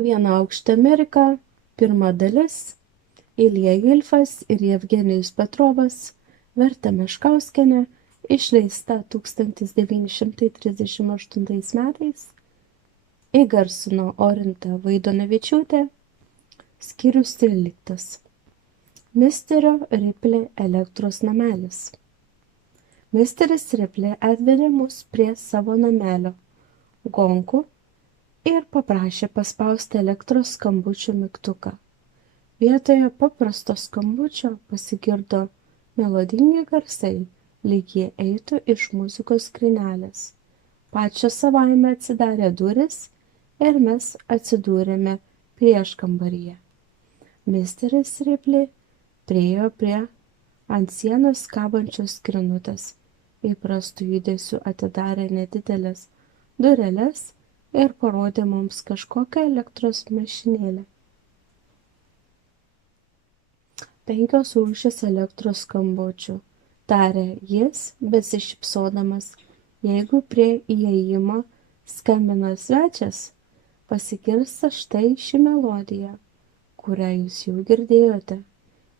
Vienaaukštė Amerika, pirma dalis, Ilja Ilfas ir Jevgenijus Petrovas, vertė Meškauskienė, išleista 1938 metais, įgarsino Orinta Vaidonavičiūtė, skyrius 13. Misterio Ripley elektros namelis. Misteris Ripley atvedė mus prie savo namelio gonkų ir paprašė paspausti elektros skambučio mygtuką. Vietoje paprasto skambučio pasigirdo melodingi garsai, lyg jie eitų iš muzikos skrynelės. Pačios savaime atsidarė duris ir mes atsidūrėme prieškambaryje. Misteris Ripley priėjo prie ant sienos kabančios skrynutės, įprastų judesių atidarė nedidelės dureles ir parodė mums kažkokią elektros mašinėlę. 5 rūšis elektros skambučių, tarė jis, besišypsodamas. Jeigu prie įėjimo skambina svečias, pasigirsta štai ši melodija, kurią jūs jau girdėjote.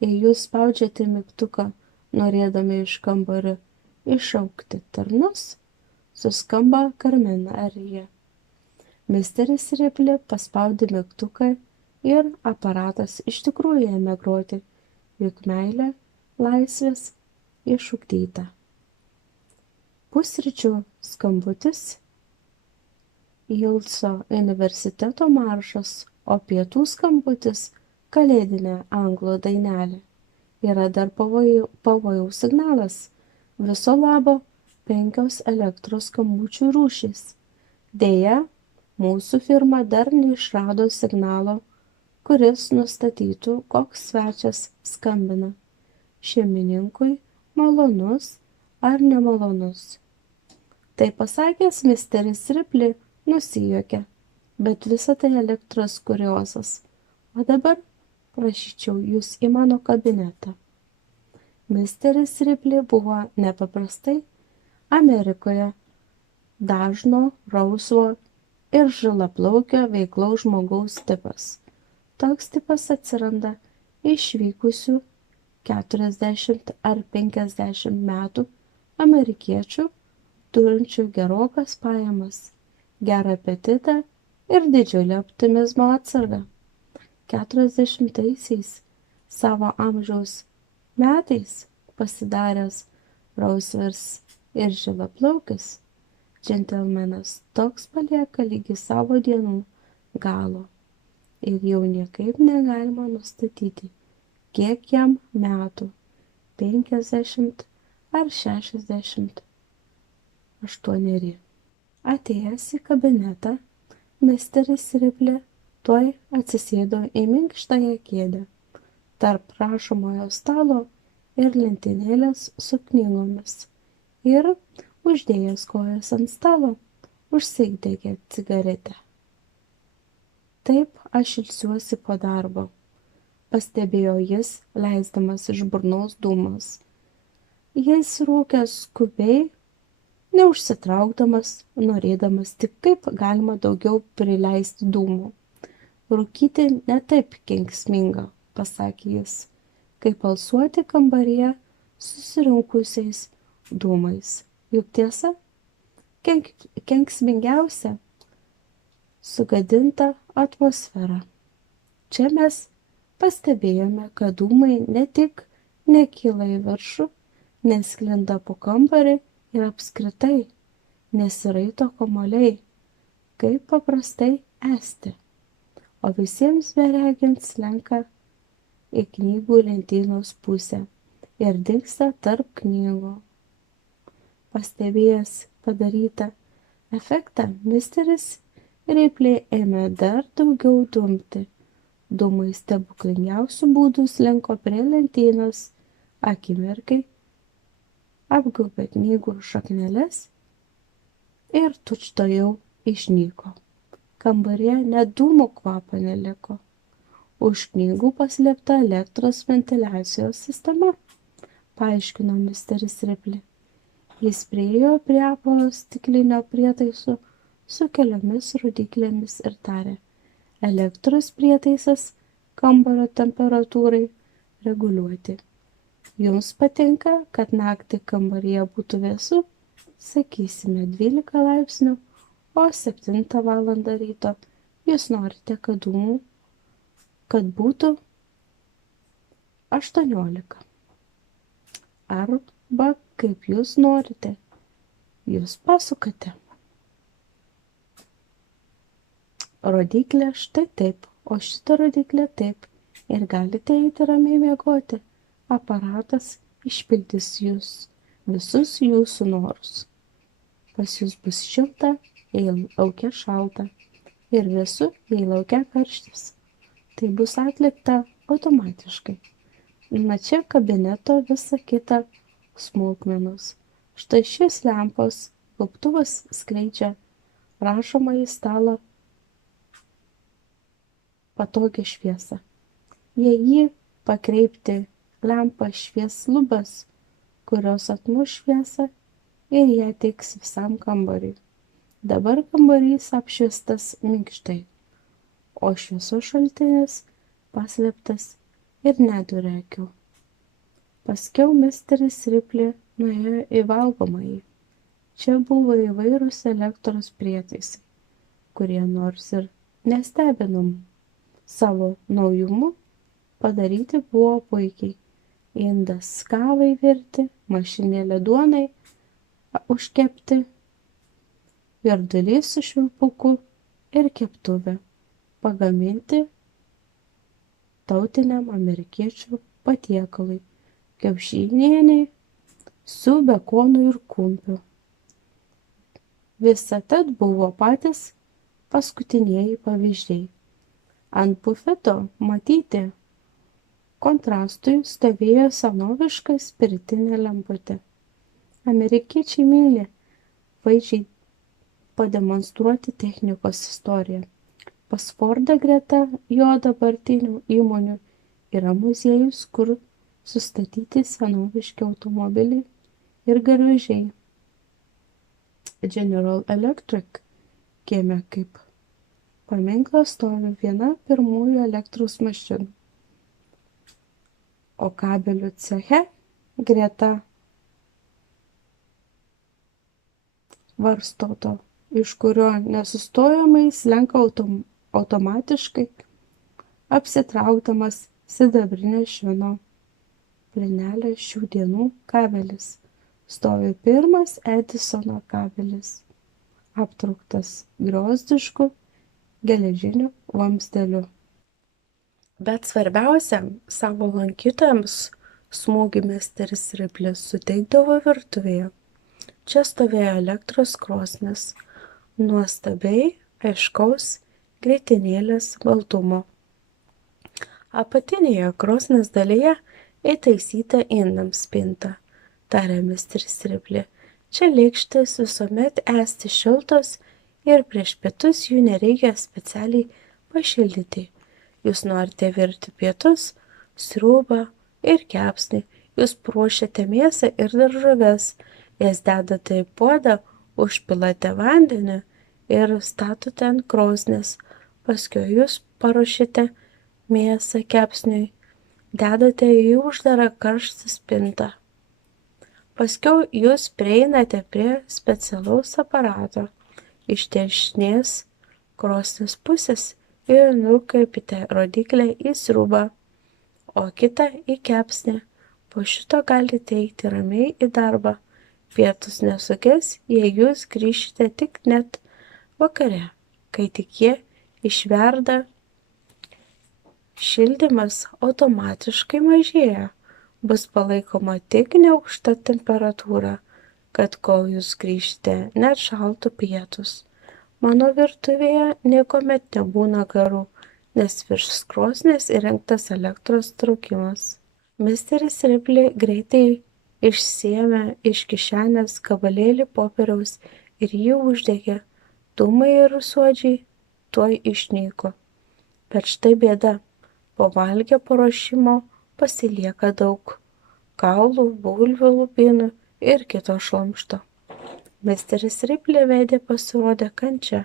Jei jūs spaudžiate mygtuką, norėdami iš kambario iššaukti tarnus, suskamba Karmen arija. Misteris Ripley paspaudė mygtuką ir aparatas iš tikrųjų ėmė groti, juk meilė laisvės išugdyta. Pusryčių skambutis, Ilso universiteto maršas, o pietų skambutis kalėdinė anglų dainelė. Yra dar pavojaus signalas. Viso labo 5 elektros skambučių rūšys. Deja, mūsų firma dar neišrado signalo, kuris nustatytų, koks svečias skambina. Šeimininkui malonus ar nemalonus. Tai pasakęs, misteris Ripley nusijuokė, bet visa tai elektros kuriozas. O dabar prašyčiau jūs į mano kabinetą. Misteris Ripley buvo nepaprastai Amerikoje dažno, rausvo ir žilaplaukio veiklaus žmogaus tipas. Toks tipas atsiranda išvykusių 40 ar 50 metų amerikiečių, turinčių gerokas pajamas, gerą apetitą ir didžiulį optimizmo atsargą. 40-aisiais savo amžiaus metais pasidaręs rausvas ir žilaplaukis, džentelmenas toks palieka lygi savo dienų galo ir jau niekaip negalima nustatyti, kiek jam metų - 50 ar 68. Atėjęs į kabinetą, misteris Ripley tuoj atsisėdo į minkštąją kėdę tarp rašomojo stalo ir lentynėlės su knygomis ir, uždėjęs kojas ant stalo, užsidegė cigaretę. Taip aš ilsiuosi po darbo, pastebėjo jis, leisdamas iš burnos dūmus. Jis rūkė skubiai, neužsitraukdamas, norėdamas tik kaip galima daugiau prileisti dūmų. Rūkyti ne taip kenksminga, pasakė jis, kaip alsuoti kambaryje susirinkusiais dūmais. Juk tiesa, kenksmingiausia sugadinta atmosfera. Čia mes pastebėjome, kad dūmai ne tik nekyla į viršų, nesklinda po kambarį ir apskritai nesiraito kamuoliai, kaip paprastai esti, o visiems beregint slenka į knygų lentynos pusę ir dingsta tarp knygų. Pastebėjęs padarytą efektą, misteris Ripley ėmė dar daugiau dūmti. Dūmai stebuklingiausių būdų slinko prie lentynos, akimirkai apgaubė knygų šakneles ir tučtuojau išnyko. Kambaryje net dūmų kvapo neliko. Už knygų paslėpta elektros ventiliacijos sistema, paaiškino misteris Ripley. Jis priėjo prie apvalo stiklinio prietaisų su keliomis rodyklėmis ir tarė: elektros prietaisas kambario temperatūrai reguliuoti. Jums patinka, kad naktį kambaryje būtų vėsu, sakysime 12 laipsnių, o 7 valandą ryto jūs norite, kad būtų 18. Arba kaip jūs norite, jūs pasukate. Rodiklė štai taip, o šitą rodiklę taip ir galite eiti ramiai miegoti. Aparatas išpildys visus jūsų norus. Pas jūs bus šilta, jei laukia šalta ir vėsu, jei laukia karštis. Tai bus atlikta automatiškai. Na čia kabineto visa kita smulkmenos. Štai šis lempos gaubtuvas skleidžia rašomąjį stalą patogią šviesą. Jei jį pakreipti, lempa švies lubas, kurios atmuš šviesą ir ją teiks visam kambariui. Dabar kambarys apšviestas minkštai, o šviesos šaltinis paslėptas ir neduria akių. Paskiau misteris Ripley nuėjo į valgomąjį. Čia buvo įvairūs elektros prietaisai, kurie nors ir nestebino savo naujumu, padaryti buvo puikiai. Indas kavai virti, mašinėlė duonai užkepti, virdulys su švilpuku ir keptuvė pagaminti tautiniam amerikiečių patiekalui – kiaušinienei su bekonu ir kumpiu. Visa tad buvo patys paskutinieji pavyzdžiai. Ant bufeto matyti kontrastui stovėjo senoviška spiritinė lemputė. Amerikiečiai myli vaizdžiai pademonstruoti technikos istoriją. Pas Fordą greta jo dabartinių įmonių yra muziejus, kur sustatyti senoviški automobiliai ir garvežiai. General Electric kieme kaip paminklas stovi viena pirmųjų elektros mašinų, o kabelių ceche greta varstoto, iš kurio nesustojamai slenka automatiškai apsitraukdamas sidabrinės švino plenelės šių dienų kabelis, stovi pirmas Edisono kabelis, aptrauktas griozdišku geležiniu vamzdeliu. Bet svarbiausia, savo lankytojams smūgį misteris Ripley suteikdavo virtuvėje. Čia stovėjo elektros krosnis, nuostabiai aiškaus grietinėlės baltumo. Apatinėje krosnės dalyje įtaisyta indams spinta, tarė misteris Ripley. Čia lėkštės visuomet esti šiltos ir prieš pietus jų nereikia specialiai pašildyti. Jūs norite virti pietus, sriubą ir kepsnį, jūs ruošiate mėsą ir daržoves, jas dedate į puodą, užpilate vandenį ir statote ant krosnės, paskui jūs paruošite mėsą kepsniui, dedate į uždarą karštą spintą. Paskiau jūs prieinate prie specialaus aparato iš dešinės krosnės pusės ir nukreipite rodyklę į sriubą, o kitą į kepsnį. Po šito galite eiti ramiai į darbą. Pietus nesukės, jei jūs grįšite tik net vakare, kai tik jie išverda. Šildymas automatiškai mažėja. Bus palaikoma tik neaukšta temperatūra, kad kol jūs grįžite, net šaltų pietus. Mano virtuvėje niekuomet nebūna garų, nes virš krosnės įrengtas elektros traukimas. Misteris Ripley greitai išsiėmė iš kišenės gabalėlį popieriaus ir jį uždegė. Dūmai ir suodžiai tuoj išnyko. Bet štai bėda. Po valgio paruošimo pasilieka daug kaulų, bulvių lubinų ir kito šlamšto. Misteris Ripley veide pasirodė kančia.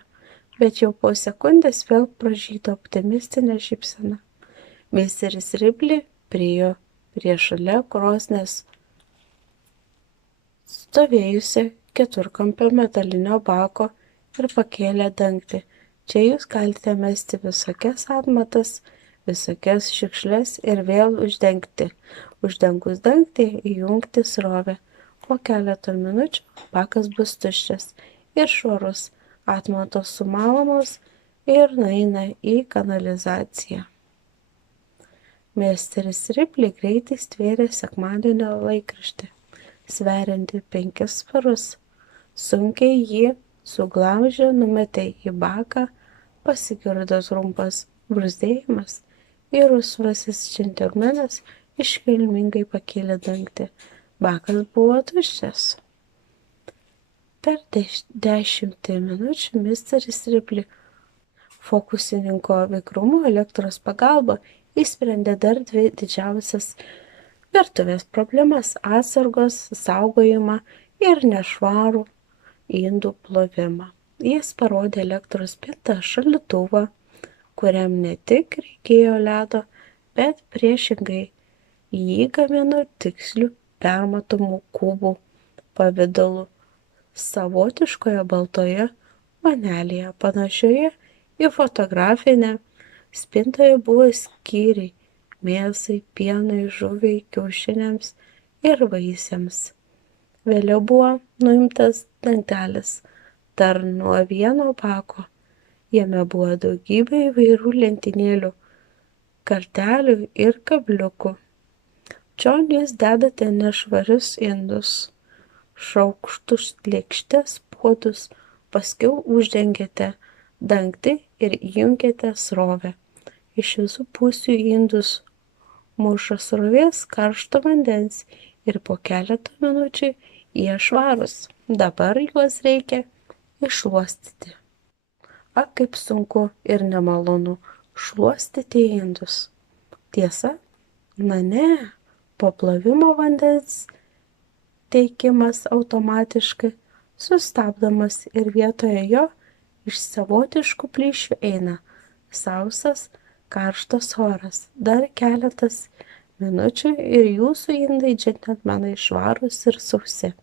bet jau po sekundės vėl pražydo optimistinė šypsena. Misteris Ripley priėjo prie šalia krosnies stovėjusio keturkampio metalinio bako ir pakėlė dangtį. Čia jūs galite mesti visokias atmatas, visokias šiukšles ir vėl uždengti. Uždengus dangtį įjungti srovę. Po keleto minučių bakas bus tuščias ir švarus, atmatos sumalamos ir nueina į kanalizaciją. Misteris Ripley greitai stvėrė sekmadienio laikraštį, sveriantį 5 svarus. Sunkiai jį suglamžė, numetė į baką, pasigirdo trumpas bruzdėjimas ir rusvasis džentelmenas iškilmingai pakėlė dangtį. Bakas buvo tuščias. Per 10 minučių misteris Ripley fokusininko vikrumo elektros pagalba išsprendė dar 2 didžiausias virtuvės problemas – atsargos saugojimą ir nešvarų indų plovimą. Jis parodė elektros spintą šaldytuvą, kuriam ne tik reikėjo ledo, bet priešingai jį gamino tikslių permatomų kubų pavidalu savotiškoje baltoje vonelėje, panašioje į fotografinę. Spintoje buvo skyriai mėsai, pienui, žuviai, kiaušiniams ir vaisiams. Vėliau buvo nuimtas dangtelis dar nuo vieno bako. Jame buvo daugybė įvairių lentynėlių, kartelių ir kabliukų. Čion jūs dedate nešvarius indus, šaukštus, lėkštes, puodus, paskiau uždengiate dangtį ir įjungiate srovę. Iš visų pusių indus muša srovės karšto vandens ir po keletą minučių jie švarūs. Dabar juos reikia iššluostyti. Ak, kaip sunku ir nemalonu šluostyti indus. Tiesa? Na ne, po plovimo vandens teikimas automatiškai sustabdomas ir vietoje jo iš savotiškų plyšių eina sausas, karštas oras. Dar keletas minučių ir jūsų indai, džentelmenai, švarūs ir sausi.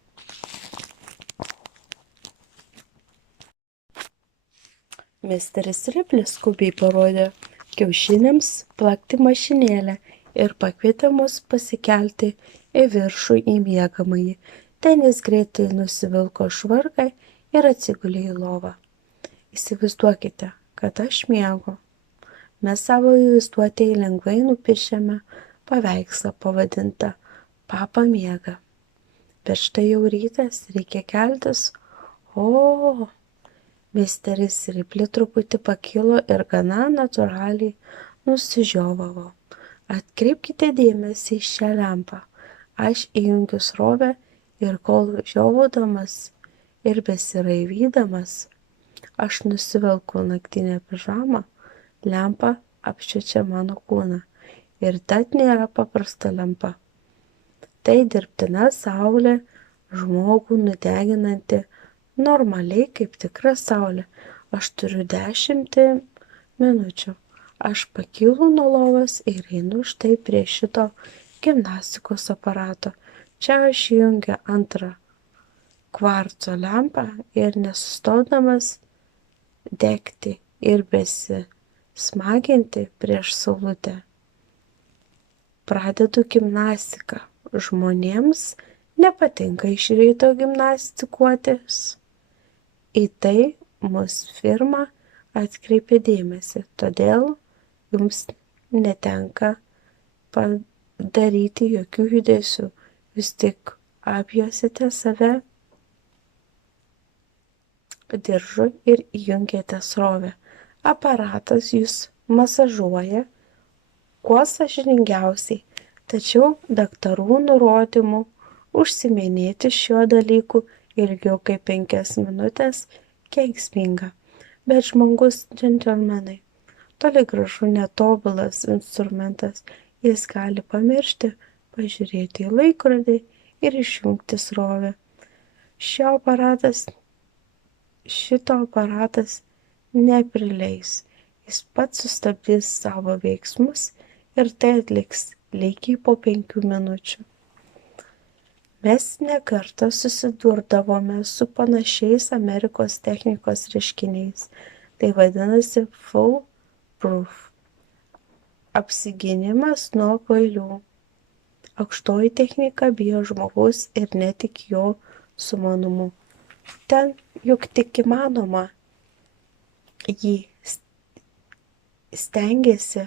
Misteris Ripley skubiai parodė kiaušiniams plakti mašinėlę ir pakvietė mus pasikelti į viršų į miegamąjį. Ten jis greitai nusivilko švarką ir atsigulė į lovą. Įsivaizduokite, kad aš miegu. Mes savo vaizduotėje lengvai nupiešėme paveikslą pavadintą Papa miega. Bet štai jau rytas, reikia keltis. O, misteris Ripley truputį pakilo ir gana natūraliai nusižiovavo. Atkreipkite dėmesį į šią lempą. Aš įjungiu srovę ir kol žiovodamas ir besiraivydamas, aš nusivelku naktinę pižamą, lempa apšviečia mano kūną. Ir tad nėra paprasta lempa. Tai dirbtina saulė, žmogų nudeginanti normaliai kaip tikra saulė. Aš turiu 10 minučių. Aš pakylu nuo lovos ir einu štai prie šito gimnastikos aparato. Čia aš įjungiu antrą kvarco lempą ir nesustodamas degti ir besismaginti prieš saulutę. Pradedu gimnastiką. Žmonėms nepatinka iš ryto gimnastikuotis. Į tai mūsų firma atkreipė dėmesį, todėl jums netenka padaryti jokių judesių. Jūs tik apjuosite save diržu ir įjungiate srovę. Aparatas jūs masažuoja kuo sąžiningiausiai, tačiau daktarų nurodymų užsiiminėti šiuo dalyku ilgiau kaip 5 minutės kenksminga. Bet žmogus, džentelmenai, toli gražu netobulas instrumentas. Jis gali pamiršti, pažiūrėti į laikrodį ir išjungti srovę. Šito aparatas neprileis. Jis pats sustabdys savo veiksmus ir tai atliks lygiai po 5 minučių. Mes nekartą susidurdavome su panašiais Amerikos technikos reiškiniais. Tai vadinasi foolproof – apsigynimas nuo kvailių. Aukštoji technika bijo žmogaus ir ne tik jo sumanumu. Ten juk tik įmanoma, ji stengiasi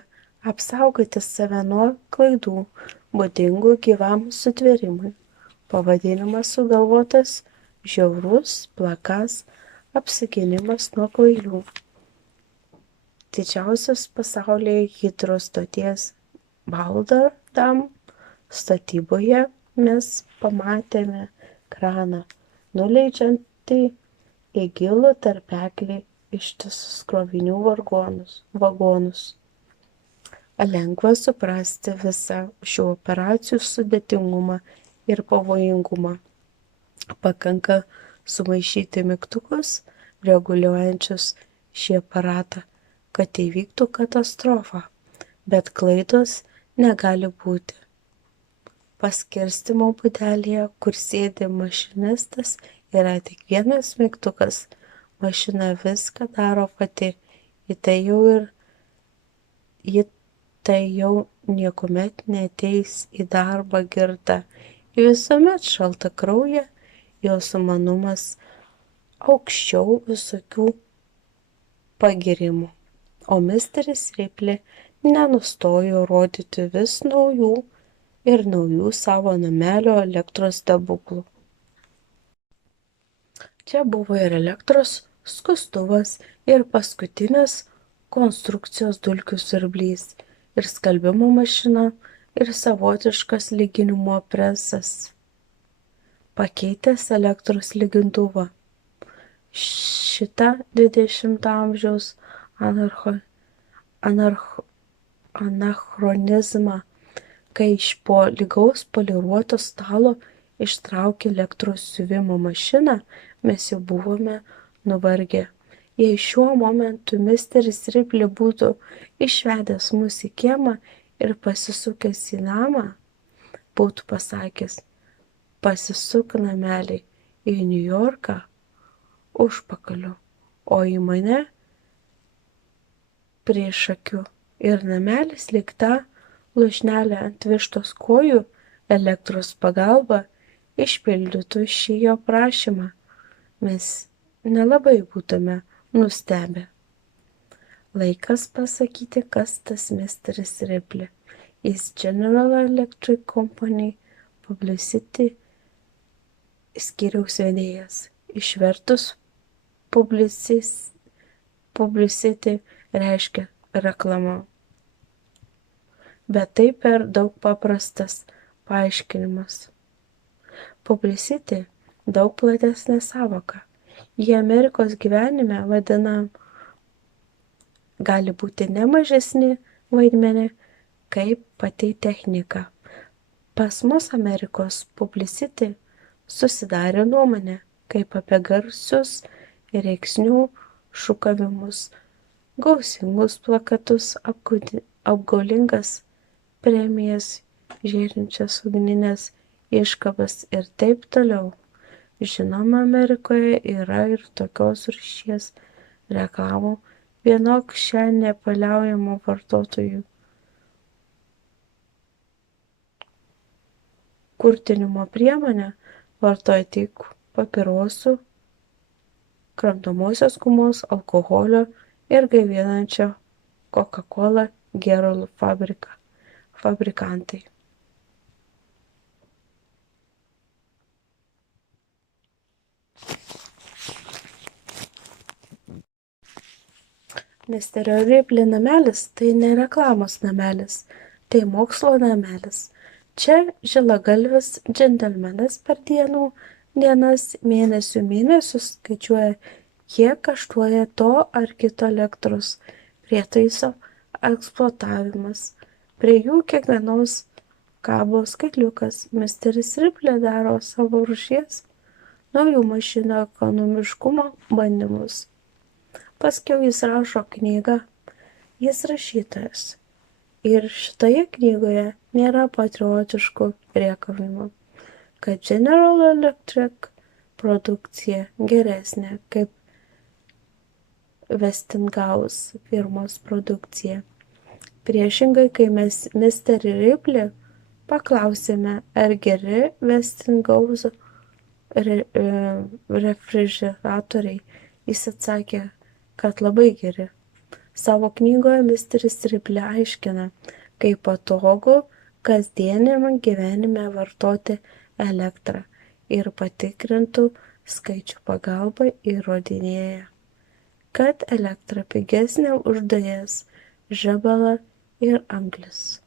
apsaugoti save nuo klaidų, būdingų gyvam sutvėrimui. Pavadinimas sugalvotas žiaurus, plakas apsigynimas nuo kvailių. Didžiausios pasaulyje hidrostoties Baldardam statyboje mes pamatėme kraną, nuleidžiantį į gilų tarpeklį ištisus krovinių vagonus. Lengva suprasti visą šių operacijų sudėtingumą ir pavojingumą. Pakanka sumaišyti mygtukus, reguliuojančius šį aparatą, kad įvyktų katastrofa, bet klaidos negali būti. Paskirstymo būdelėje, kur sėdi mašinistas, yra tik vienas mygtukas. Mašina viską daro pati. Ji tai jau niekuomet neateis į darbą girta. Ji visuomet šaltakraujė, jos sumanumas aukščiau visokių pagyrimų. O misteris Ripley nenustojo rodyti vis naujų ir naujų savo namelio elektros stebuklų. Čia buvo ir elektros skustuvas, ir paskutinės konstrukcijos dulkių siurblys, ir skalbimo mašina, ir savotiškas lyginimo presas, pakeitęs elektros lygintuvą. Šitą 20 amžiaus anachronizmą, kai iš po lygaus poliruoto stalo ištraukė elektros siuvimo mašiną, mes jau buvome nuvargę. Jei šiuo momentu misteris Ripley būtų išvedęs mus į kiemą ir pasisukęs į namą, būtų pasakęs: pasisuk namelį į Niujorką užpakaliu, o į mane prieš akių, ir namelis lyg ta lūšnelė ant vištos kojų elektros pagalba išpildytų šį jo prašymą, mes nelabai būtume nustebę. Laikas pasakyti, kas tas misteris Ripley. Jis General Electric Company Publicity skyriaus vedėjas. Išvertus publicity reiškia reklama. Bet tai per daug paprastas paaiškinimas. Publicity daug platesnė sąvoka. Jie Amerikos gyvenime gali būti ne mažesni vaidmenį kaip pati technika. Pas mus Amerikos publicity susidarė nuomonė kaip apie garsius rėksnių šūkavimus, gausingus plakatus, apgaulingas premijas, žėrinčias ugninės iškabas ir taip toliau. Žinoma, Amerikoje yra ir tokios rūšies reklamų, vienok šią nepaliaujamą vartotojų kurtinimo priemonę vartoja tik papirosų, kramtomosios gumos, alkoholio ir gaivinančio Coca-Cola gėralų fabrikantai. Misterio Ripley namelis tai ne reklamos namelis, tai mokslo namelis. Čia žilagalvis džentelmenas per dienas, mėnesius skaičiuoja, kiek kaštuoja to ar kito elektros prietaiso eksploatavimas. Prie jų kiekvienos kabo skaitliukas. Misteris Ripley daro savo rūšies naujų mašinų ekonomiškumo bandymus. Paskiau jis rašo knygą, jis rašytojas. Ir šitoje knygoje nėra patriotiškų rėkavimų, kad General Electric produkcija geresnė kaip Westinghouse firmos produkcija. Priešingai, kai mes Mr. Ripley paklausėme, ar geri Westinghouse refrigeratoriai, jis atsakė, kad labai geri. Savo knygoje Mr. Ripley aiškina, kaip patogu kasdieniame gyvenime vartoti elektrą ir patikrintų skaičių pagalba įrodinėja, kad elektra pigesnė už dujas, žebalą ir anglis.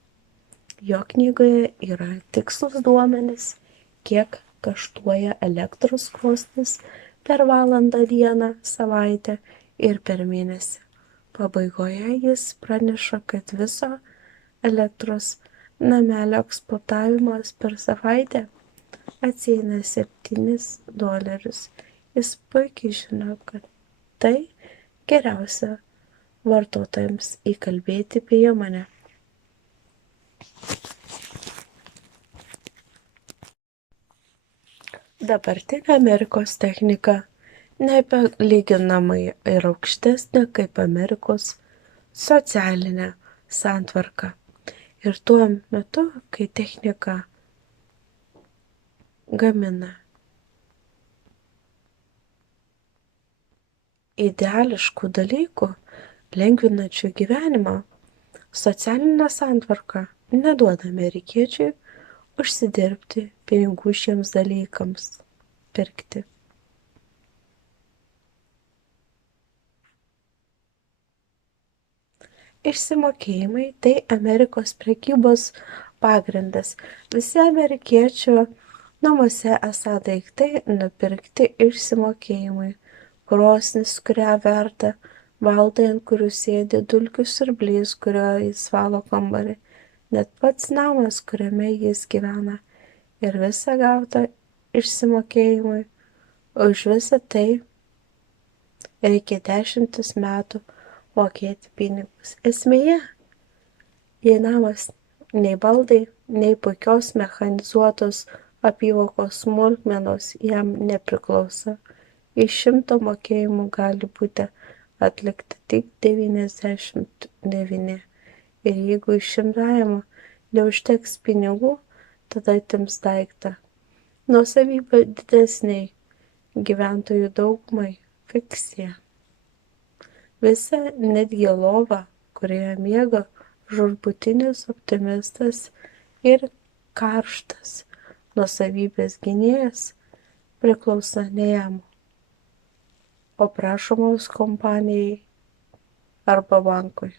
Jo knygoje yra tikslus duomenys, kiek kaštuoja elektros krosnis per valandą, dieną, savaitę ir per mėnesį. Pabaigoje jis praneša, kad viso elektros namelio eksploatavimas per savaitę atsieina $7. Jis puikiai žino, kad tai geriausia vartotojams įkalbėti priemonė. Dabartinė Amerikos technika nepalyginamai ir aukštesnė kaip Amerikos socialinė santvarka. Ir tuo metu, kai technika gamina ideališkų dalykų, lengvinančių gyvenimą, socialinė santvarka neduoda amerikiečiui užsidirbti pinigų šiems dalykams pirkti. Išsimokėjimai tai Amerikos prekybos pagrindas. Visi amerikiečių namuose esą daiktai nupirkti išsimokėjimui. Krosnis, kurią verda, baldai, ant kurių sėdi, dulkių siurblys, kurio jis valo kambarį, net pats namas, kuriame jis gyvena, ir visa gauta išsimokėjimui. Už visą tai reikia 10 metų mokėti pinigus. Esmėje, jei namas nei baldai, nei puikios mechanizuotos apyvokos smulkmenos jam nepriklauso, iš 100 mokėjimų gali būti atlikta tik 99. Ir jeigu iš 100 neužteks pinigų, tada atims daiktą. Nuosavybė didesniai gyventojų daugumai fikcija. Visa netgi lova, kurioje miega žūtbūtinis optimistas ir karštas nuosavybės gynėjas, priklauso ne jam, o prašomos kompanijai arba bankui.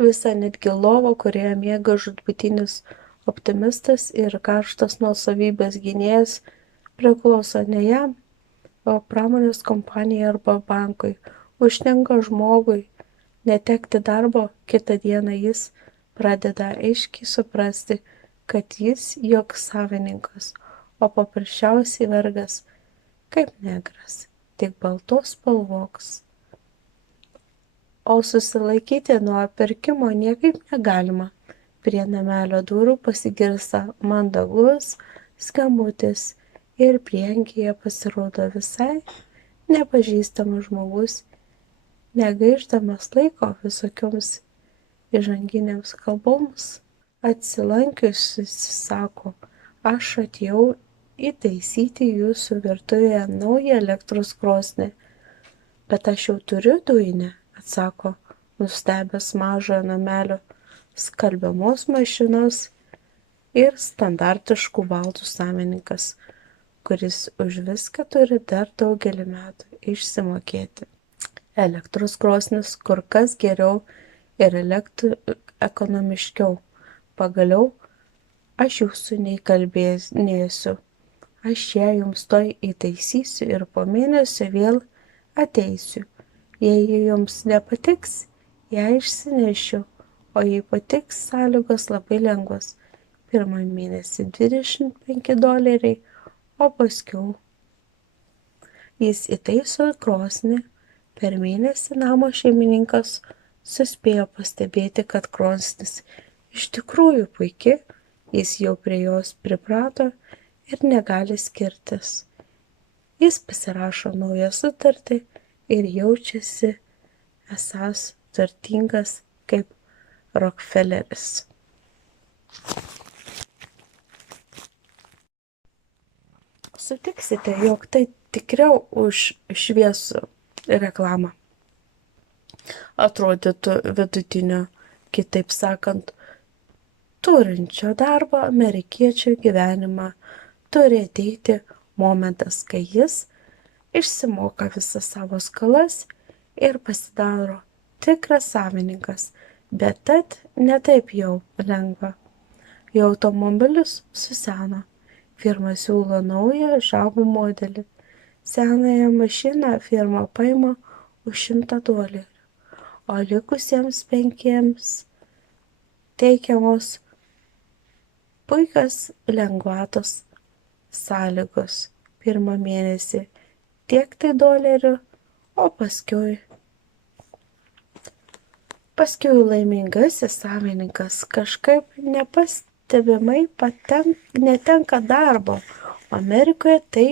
Visa netgi lova, kurioje miega žūtbūtinis optimistas ir karštas nuosavybės gynėjas, priklauso ne jam, o pramonės kompanijai arba bankui. Užtenka žmogui netekti darbo, kitą dieną jis pradeda aiškiai suprasti, kad jis joks savininkas, o paprasčiausiai vergas, kaip negras, tik baltos spalvos. O susilaikyti nuo pirkimo niekaip negalima. Prie namelio durų pasigirsta mandagus skambutis ir prieangyje pasirodo visai nepažįstamas žmogus, negaišdamas laiko visokioms įžanginėms kalboms. Atsilankiusis sako, aš atėjau įtaisyti jūsų virtuvėje naują elektros krosnį, bet aš jau turiu dujinę, atsako nustebęs mažojo namelio skalbiamos mašinos ir standartiškų baldų savininkas, kuris už viską turi dar daugelį metų išsimokėti. Elektros krosnis kur kas geriau ir ekonomiškiau. Pagaliau, aš jūsų neįkalbėsiu. Aš ją jums toj įtaisysiu ir po mėnesio vėl ateisiu. Jei ji jums nepatiks, ją išsinešiu, o jei patiks, sąlygos labai lengvos. Pirmą mėnesį $25, o paskiau jis įtaiso krosnį, Per mėnesį namo šeimininkas suspėjo pastebėti, kad krosnis iš tikrųjų puiki, jis jau prie jos priprato ir negali skirtis. Jis pasirašo naują sutartį ir jaučiasi esąs turtingas kaip Rokfeleris. Sutiksite, jog tai tikriau už šviesų reklamą. Atrodytų vidutinio, kitaip sakant, turinčio darbo amerikiečio gyvenimą turi ateiti momentas, kai jis išsimoka visas savo skolas ir pasidaro tikras savininkas, bet tad netaip jau lengva. Jo automobilis suseno. Firma siūlo naują žavų modelį. Senąją mašiną firma paima už $100, o likusiems 5 teikiamos puikios lengvatos sąlygos. Pirmą mėnesį tiek tai $, o paskui laimingasis savininkas kažkaip nepastebimai netenka darbo. Amerikoje tai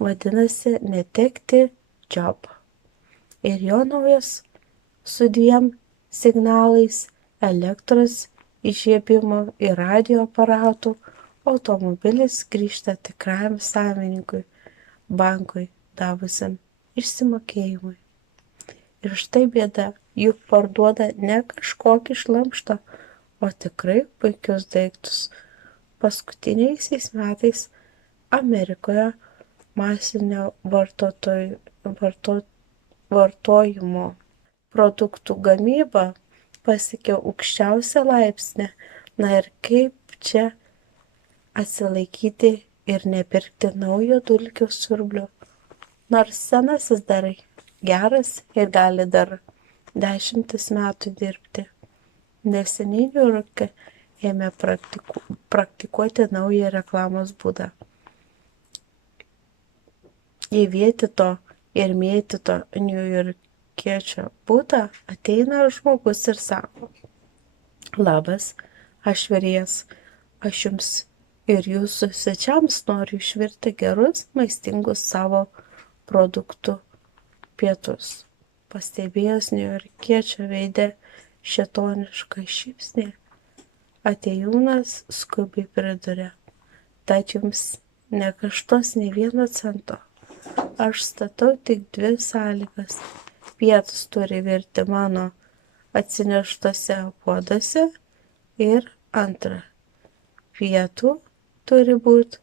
vadinasi netekti job. Ir jo naujas su 2 signalais elektros įžiebimo ir radio aparatų automobilis grįžta tikram savininkui, bankui davusiam išsimokėjimui. Ir štai bėda, juk parduoda ne kažkokį šlamštą, o tikrai puikius daiktus. Paskutiniaisiais metais Amerikoje masinio vartojimo produktų gamyba pasiekė aukščiausią laipsnį. Na ir kaip čia atsilaikyti ir nepirkti naujo dulkių siurblio, nors senasis dar geras ir gali dar 10 metų dirbti. Neseniai Niujorke ėmė praktikuoti naują reklamos būdą. Į vietito ir mėtyto niujorkiečio butą ateina žmogus ir sako: labas, aš virėjas, aš jums ir jūsų svečiams noriu išvirti gerus, maistingus savo produktų pietus. Pastebėjęs niujorkiečio veide šėtonišką šypsnį, atėjūnas skubiai priduria: tad jums nekaštuos nė vieno cento. Aš statau tik 2 sąlygas. Pietus turi virti mano atsineštose puoduose ir antra, pietų turi būti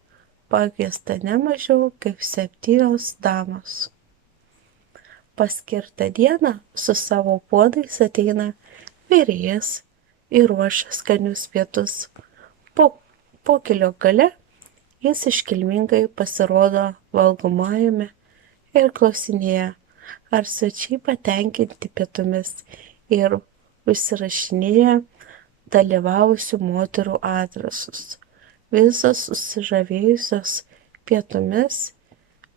pakviesta ne mažiau kaip 7 damos. Paskirtą dieną su savo puodais ateina virėjas ir ruošia skanius pietus. Po kelio gale jis iškilmingai pasirodo valgomajame ir klausinėja, ar svečiai patenkinti pietumis, ir užsirašinėja dalyvavusių moterų adresus. Visos susižavėjusios pietumis,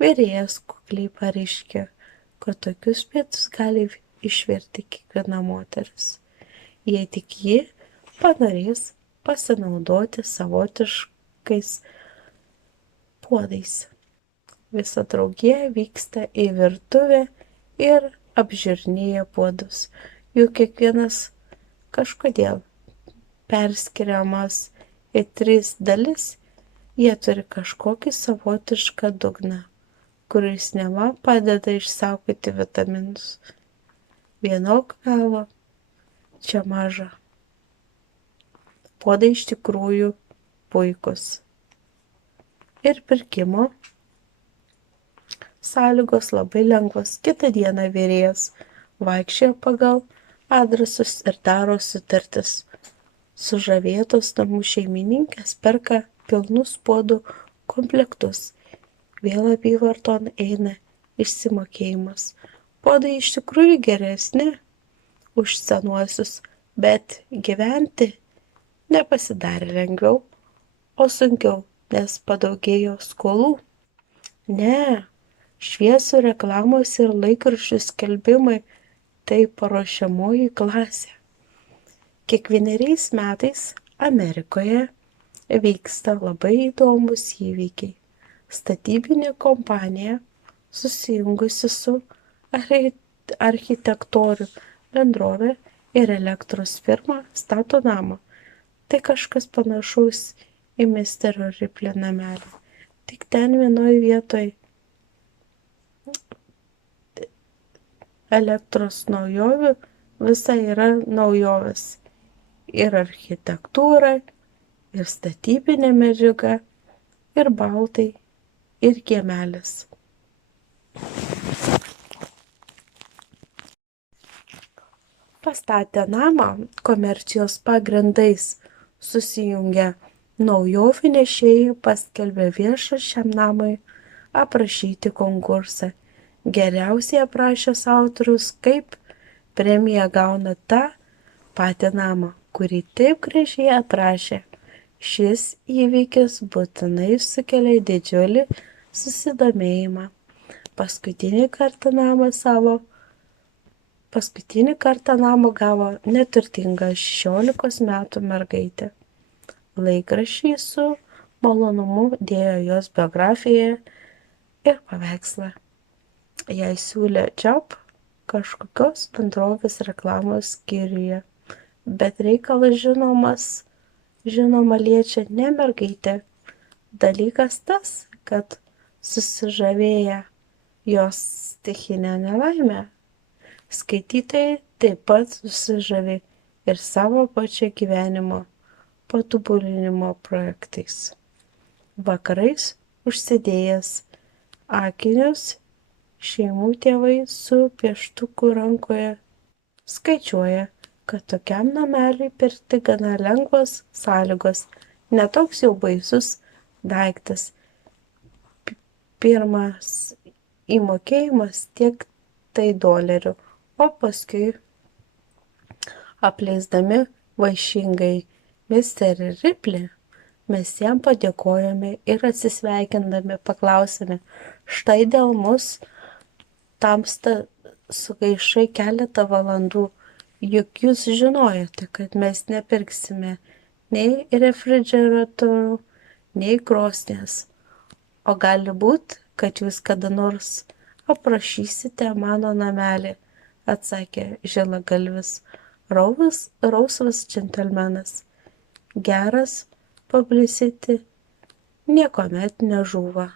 virėjas kukliai pareiškė, kad tokius pietus gali išvirti kiekviena moteris, jei tik ji panorės pasinaudoti savotiškais puodais. Visa draugija vyksta į virtuvę ir apžiūrinėja puodus. Juk kiekvienas kažkodėl perskiriamas į 3 dalis, jie turi kažkokį savotišką dugną, kuris neva padeda išsaugoti vitaminus. Vienok melo čia maža. Puodai iš tikrųjų puikus. Ir pirkimo sąlygos labai lengvos. Kitą dieną virėjas vaikščioja pagal adresus ir daro sutartis. Sužavėtos namų šeimininkės perka pilnus puodų komplektus. Vėl apyvarton eina išsimokėjimas. Puodai iš tikrųjų geresni už senuosius, bet gyventi nepasidarė lengviau, o sunkiau, nes padaugėjo skolų. Ne, Šviesų reklamos ir laikraščių skelbimai tai paruošiamoji klasė. Kiekvieneriais metais Amerikoje vyksta labai įdomus įvykiai. Statybinė kompanija, susijungusi su architektorių bendrovė ir elektros firma, stato namą. Tai kažkas panašaus į misterio Ripley namelį. Tik ten vienoj vietoj elektros naujovių visa yra naujovės. Ir architektūra, ir statybinė medžiaga, ir baltai, ir kiemelis. Pastatę namą komercijos pagrindais susijungę naujovių nešėjai paskelbė viešą šiam namui aprašyti konkursą. Geriausiai aprašęs autorius kaip premiją gauna tą patį namą, kurį taip gražiai aprašė. Šis įvykis būtinai sukelia didžiulį susidomėjimą. Paskutinį kartą namą gavo neturtinga 16 metų mergaitė. Laikraščiai su malonumu dėjo jos biografiją ir paveikslą. Jai siūlė job kažkokios bendrovės reklamos skyriuje, bet reikalas žinoma liečia ne mergaitę. Dalykas tas, kad susižavėję jos stichinę nelaimę, skaitytojai taip pat susižavi ir savo pačio gyvenimo patobulinimo projektais. Vakarais užsidėjęs akinius, šeimų tėvai su pieštuku rankoje skaičiuoja, kad tokiam nameliui pirkti gana lengvos sąlygos, netoks jau baisus daiktas. Pirmas įmokėjimas tiek tai $, o paskui apleisdami vaišingai misterį Ripley, mes jam padėkojame ir atsisveikindami paklausėme, štai dėl mus tamsta sugaišai keletą valandų, juk jūs žinojote, kad mes nepirksime nei refrigeratorių, nei krosnies, o gali būt, kad jūs kada nors aprašysite mano namelį, atsakė žilagalvis rausvas džentelmenas. Geras publicity niekuomet nežūva.